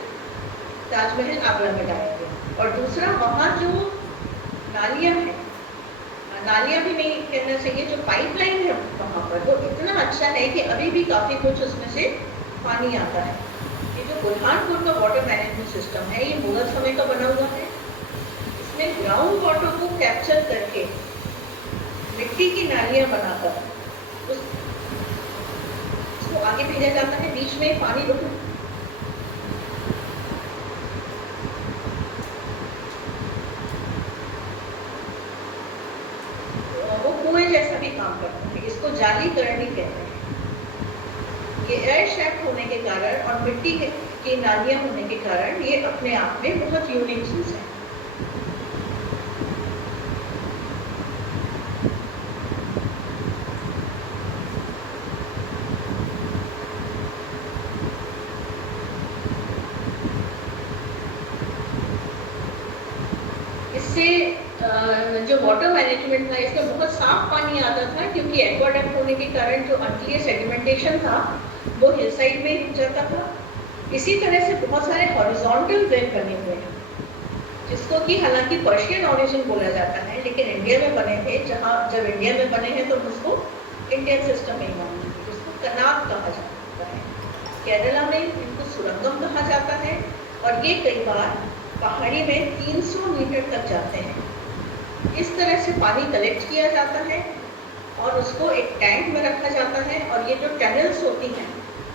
ताजमहल आगरा में लाया गया। और दूसरा, वहाँ जो नालियाँ हैं, नालियाँ भी नहीं कहना चाहिए, जो पाइपलाइन है वहाँ पर, वो इतना अच्छा है कि अभी भी काफ़ी कुछ उसमें से पानी आता है। ये जो बुरहानपुर का वाटर मैनेजमेंट सिस्टम है, ये मुगल समय का बना हुआ है। इसमें ग्राउंड वाटर को कैप्चर करके मिट्टी की नालियाँ बनाकर उसको आगे भेजा जाता है, बीच में पानी रुक वो कुएं जैसा भी काम करता है। इसको जालीकरणी कहते हैं। ये एयर शेफ्ट होने के कारण और मिट्टी की नालियां होने के कारण ये अपने आप में बहुत यूनिक चीज है। इससे जो वाटर मैनेजमेंट था, इसमें बहुत साफ पानी आता था, क्योंकि एक्वाडक्ट होने के कारण जो अंतलीय सेडिमेंटेशन था वो हिल साइड में रुक जाता था। इसी तरह से बहुत सारे हॉरिजॉन्टल वेल बने हुए हैं, जिसको कि हालांकि पर्शियन ओरिजिन बोला जाता है, लेकिन इंडिया में बने थे। जब इंडिया में बने हैं तो उसको इंडियन सिस्टम में ही मानते हैं, जिसको कनाब कहा जाता है। केरला में इनको सुरंगम कहा जाता है, और ये कई बार पहाड़ी में 300 मीटर तक जाते हैं। इस तरह से पानी कलेक्ट किया जाता है और उसको एक टैंक में रखा जाता है। और ये जो टनल्स होती हैं,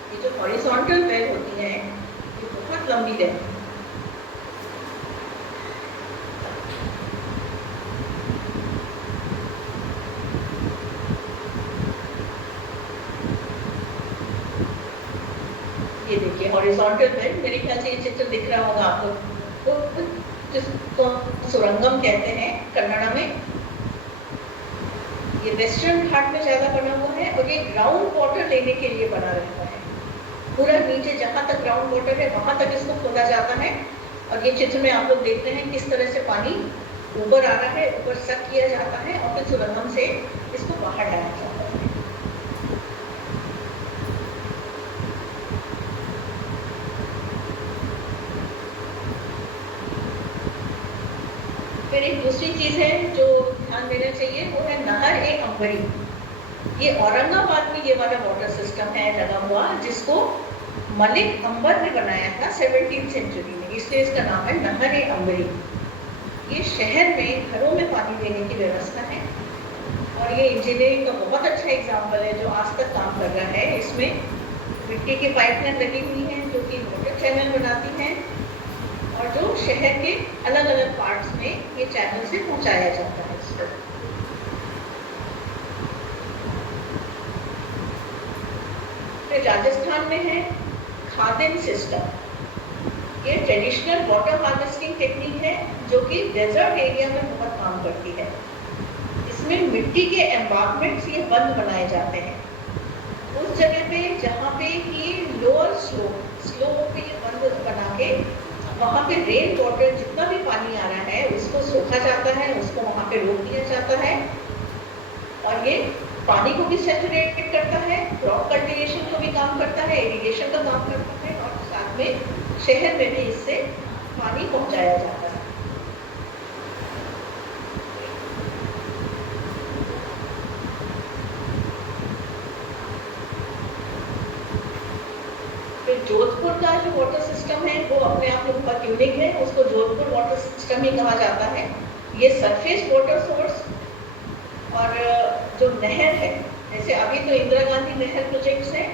ये जो हॉरिजॉन्टल वेल होती हैं, ये बहुत लंबी रहती हैं। ये देखिए हॉरिजॉन्टल वेल, मेरे ख्याल से ये चित्र दिख रहा होगा आप लोग को, जिसको सुरंगम कहते हैं कन्नड़ा में। ये वेस्टर्न घाट में ज्यादा बना हुआ है, और ये ग्राउंड वाटर लेने के लिए बना रहता है। पूरा नीचे जहां तक ग्राउंड वाटर है वहां तक इसको खोदा जाता है। और ये चित्र में आप लोग देख रहे हैं किस तरह से पानी ऊपर आ रहा है, ऊपर सक किया जाता है और फिर सुरंगम से इसको बाहर लाया जाता है। फिर एक दूसरी चीज है जो ध्यान देना चाहिए, वो है नहर ए अंबरी। ये औरंगाबाद में ये वाला वाटर सिस्टम है लगा हुआ, जिसको मलिक अंबर ने बनाया था 17वीं सेंचुरी में, इसलिए इसका नाम है नहर ए अंबरी। ये शहर में घरों में पानी देने की व्यवस्था है, और ये इंजीनियरिंग का बहुत अच्छा एग्जाम्पल है जो आज तक काम कर रहा है। इसमें मिट्टी की पाइपलाइन लगी हुई है जो कि वाटर चैनल बनाती हैं, और जो शहर के अलग अलग पार्ट्स में ये चैनल से पहुंचाया जाता है इसको। फिर राजस्थान में है खादिन सिस्टम। ये ट्रेडिशनल वाटर हार्वेस्टिंग टेक्निक है जो कि डेजर्ट एरिया में बहुत काम करती है। इसमें मिट्टी के एम्बांकमेंट्स ये बंद बनाए जाते हैं। उस जगह पे जहाँ पे कि लोअर स्लोप पे ये बंद बना के वहाँ पे रेन वाटर जितना भी पानी आ रहा है उसको सोखा जाता है, उसको वहाँ पे रोक दिया जाता है, और ये पानी को भी सैचुरेट करता है, क्रॉप कल्टीवेशन को भी काम करता है, इरिगेशन का काम करता है, और साथ में शहर में भी इससे पानी पहुँचाया जाता है। जोधपुर का जो वाटर सिस्टम है वो अपने आप में बहुत यूनिक है, उसको जोधपुर वाटर सिस्टम ही कहा जाता है। ये सरफेस वाटर सोर्स और जो नहर है, जैसे अभी तो इंदिरा गांधी नहर प्रोजेक्ट्स है,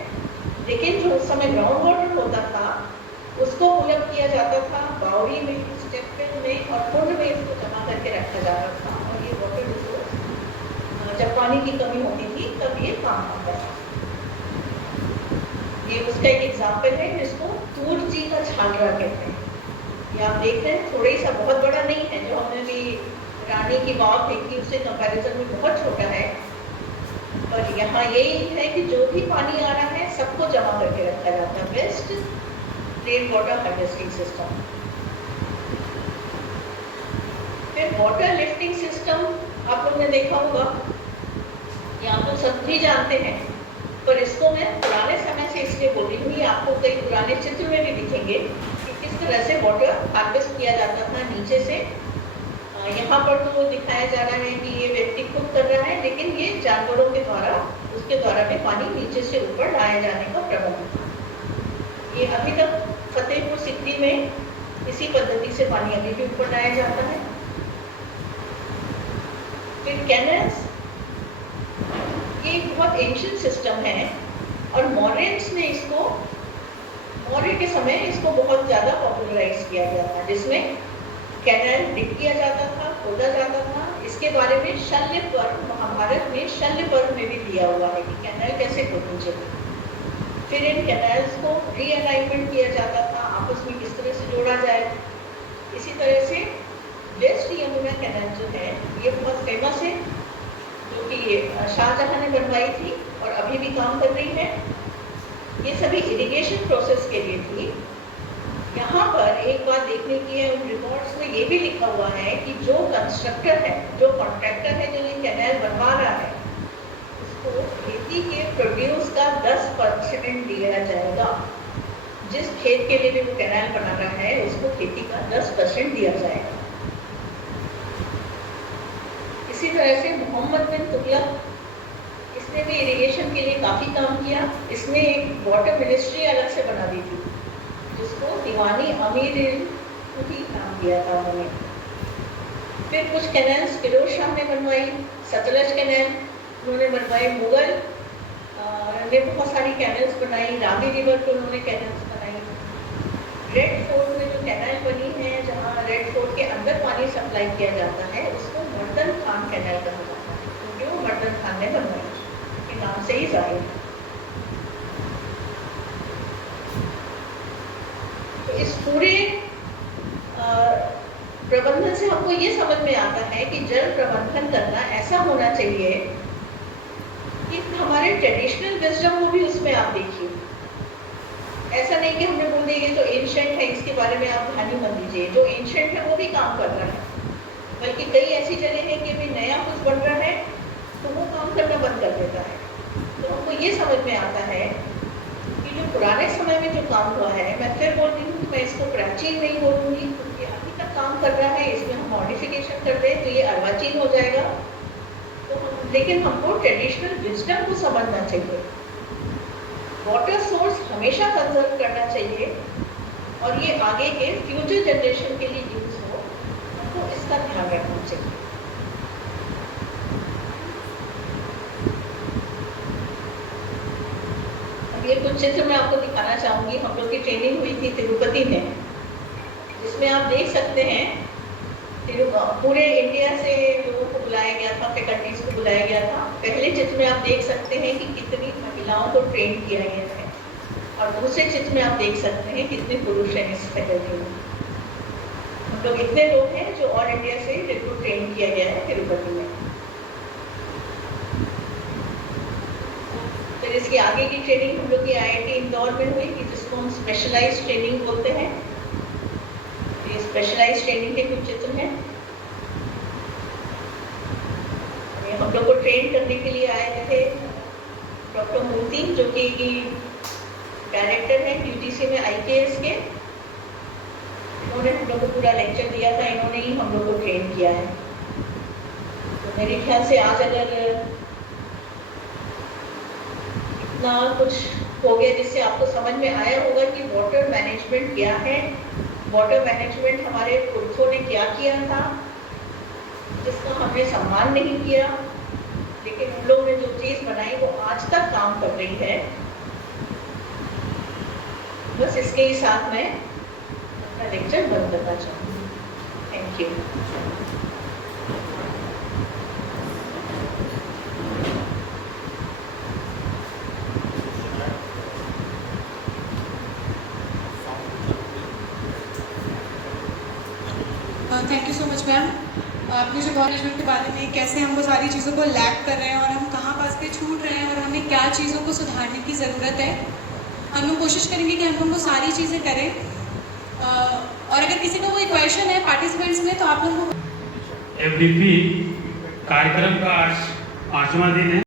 लेकिन जो उस समय ग्राउंड वाटर होता था उसको पुलअप किया जाता था बावड़ी में, स्टेपवेल में और कुंड में, इसको जमा करके रखा जाता था। और ये वाटर रिसोर्स जब पानी की कमी होती थी तब ये काम आता था। ये उसका एक एग्जाम्पल है जिसको तूरजी का छालरा कहते हैं। ये आप देख रहे हैं, थोड़ा सा बहुत बड़ा नहीं है, जो हमने भी रानी की वाव देखी उससे कंपैरिजन में बहुत छोटा है। पर यहाँ यही है कि जो भी पानी आ रहा है सबको जमा करके रखा जाता है। Best rain water harvesting system. फिर वाटर लिफ्टिंग सिस्टम आप लोग ने देखा होगा, ये आप लोग सब भी जानते हैं, पर इसको मैं पुराने समय से इसलिए बोल रही हूँ, आपको कई पुराने चित्र में भी दिखेंगे कि किस तरह से वाटर हार्वेस्ट किया जाता था नीचे से। यहाँ पर तो दिखाया जा रहा है कि ये व्यक्ति खुद कर रहा है, लेकिन ये जानवरों के द्वारा, उसके द्वारा भी पानी नीचे से ऊपर लाया जाने का प्रबंध था। ये अभी तक फतेहपुर सिकरी में इसी पद्धति से पानी अभी भी ऊपर लाया जाता है। फिर कैनल्स, ये बहुत एंशियंट सिस्टम है और मौर्यंस ने इसको मौर्य के समय इसको बहुत ज़्यादा पॉपुलराइज किया गया था, जिसमें कैनाल डिग किया जाता था, खोदा जाता था। इसके बारे में शल्य पर्व, महाभारत में शल्य पर्व में भी दिया हुआ है कि कैनाल कैसे खोदनी चाहिए। फिर इन कैनाल्स को रीअलाइनमेंट किया जाता था, आपस में किस तरह से जोड़ा जाए। इसी तरह से वेस्ट यमुना कैनाल जो है ये बहुत फेमस है, जो कि शाहजहां ने बनवाई थी और अभी भी काम कर रही है। ये सभी इरिगेशन प्रोसेस के लिए थी। यहाँ पर एक बात देखने की है, उन रिकॉर्ड्स में ये भी लिखा हुआ है कि जो कंस्ट्रक्टर है, जो कॉन्ट्रैक्टर है, जो ये कैनाल बनवा रहा है, उसको खेती के प्रोड्यूस का 10% दिया जाएगा। जिस खेत के लिए भी वो कैनाल बना रहा है उसको खेती का 10% दिया जाएगा। इसी तरह से मोहम्मद बिन तुगलक, इसने भी इरिगेशन के लिए काफ़ी काम किया। इसने एक वाटर मिनिस्ट्री अलग से बना दी थी, जिसको दीवानी अमीर ही नाम दिया था उन्होंने। फिर कुछ कैनाल्स फिरोज शाह ने बनवाई, सतलज कैनाल उन्होंने बनवाई। मुगल ने बहुत सारी कैनाल्स बनाई, रावी रिवर पे उन्होंने कैनाल्स बनाई। रेड फोर्ट में जो कैनाल बनी है, जहाँ रेड फोर्ट के अंदर पानी सप्लाई किया जाता है, उसको मर्दन खान कैनाल कहा जाता है, क्योंकि वो मर्दन खान ने बनवाई, के नाम से ही जाहिर है। तो इस पूरे प्रबंधन से हमको ये समझ में आता है कि जल प्रबंधन करना ऐसा होना चाहिए कि हमारे ट्रेडिशनल विजडम को भी उसमें आप देखिए। ऐसा नहीं कि हमने बोल दिया ये तो एंशिएंट है, इसके बारे में आप ध्यान ही मत दीजिए। जो एंशिएंट है वो भी काम कर रहा है, बल्कि कई ऐसी जगह है कि अभी नया कुछ बन रहा है तो वो काम करना बंद कर देता है। तो हमको ये समझ में आता है कि जो पुराने समय में जो काम हुआ है, मैं फिर बोल रही हूँ, मैं इसको प्राचीन नहीं बोलूँगी क्योंकि अभी तक काम कर रहा है, इसमें हम मॉडिफिकेशन कर दें तो ये अर्वाचीन हो जाएगा। तो लेकिन हमको ट्रेडिशनल विजडम को समझना चाहिए। वाटर सोर्स हमेशा कंजर्व करना चाहिए और ये आगे के फ्यूचर जनरेशन के लिए यूज हो, हमको इसका ध्यान रखना चाहिए। अब ये कुछ चित्र मैं आपको दिखाना चाहूँगी। हम लोग की ट्रेनिंग हुई थी तिरुपति में, जिसमें आप देख सकते हैं पूरे इंडिया से लोगों को बुलाया गया था, फैकल्टीज को बुलाया गया था। पहले चित्र में आप देख सकते हैं कि कितनी महिलाओं को ट्रेन किया गया है और दूसरे चित्र में आप देख सकते हैं कितने पुरुष हैं इस फैकल्टी में। हम लोग इतने लोग हैं जो ऑल इंडिया से जिनको ट्रेन किया गया है तिरुपति में। फिर इसकी आगे की ट्रेनिंग हम लोग की IIT इंदौर में हुई, कि जिसको हम स्पेशलाइज्ड ट्रेनिंग बोलते हैं। ये स्पेशलाइज्ड ट्रेनिंग के कुछ चित्र हैं। हम लोग को ट्रेन करने के लिए आए थे डॉक्टर मूर्ति, जो कि डायरेक्टर हैं UGC में IKS के। इन्होंने हम लोग को पूरा लेक्चर दिया था, इन्होंने ही हम लोग को ट्रेन किया है। तो मेरे ख्याल से आज अगर इतना कुछ हो गया जिससे आपको समझ में आया होगा कि वाटर मैनेजमेंट क्या है, वाटर मैनेजमेंट हमारे पुरखों ने क्या किया था, जिसका हमने सम्मान नहीं किया, लेकिन उन लोगों ने जो चीज़ बनाई वो आज तक काम कर रही है। बस इसके ही साथ मैं अपना लेक्चर बंद करना चाहूँगी। Thank you. Thank you so much ma'am. आपने जो मैनेजमेंट के बारे में कैसे हम वो सारी चीज़ों को लैक कर रहे हैं और हम कहाँ पास पे छूट रहे हैं और हमें क्या चीज़ों को सुधारने की ज़रूरत है, हम लोग कोशिश करेंगे कि हम वो सारी चीज़ें करें। और अगर किसी को कोई क्वेश्चन है पार्टिसिपेंट्स में तो आप लोगों को। FDP कार्यक्रम का आज 5वां दिन है।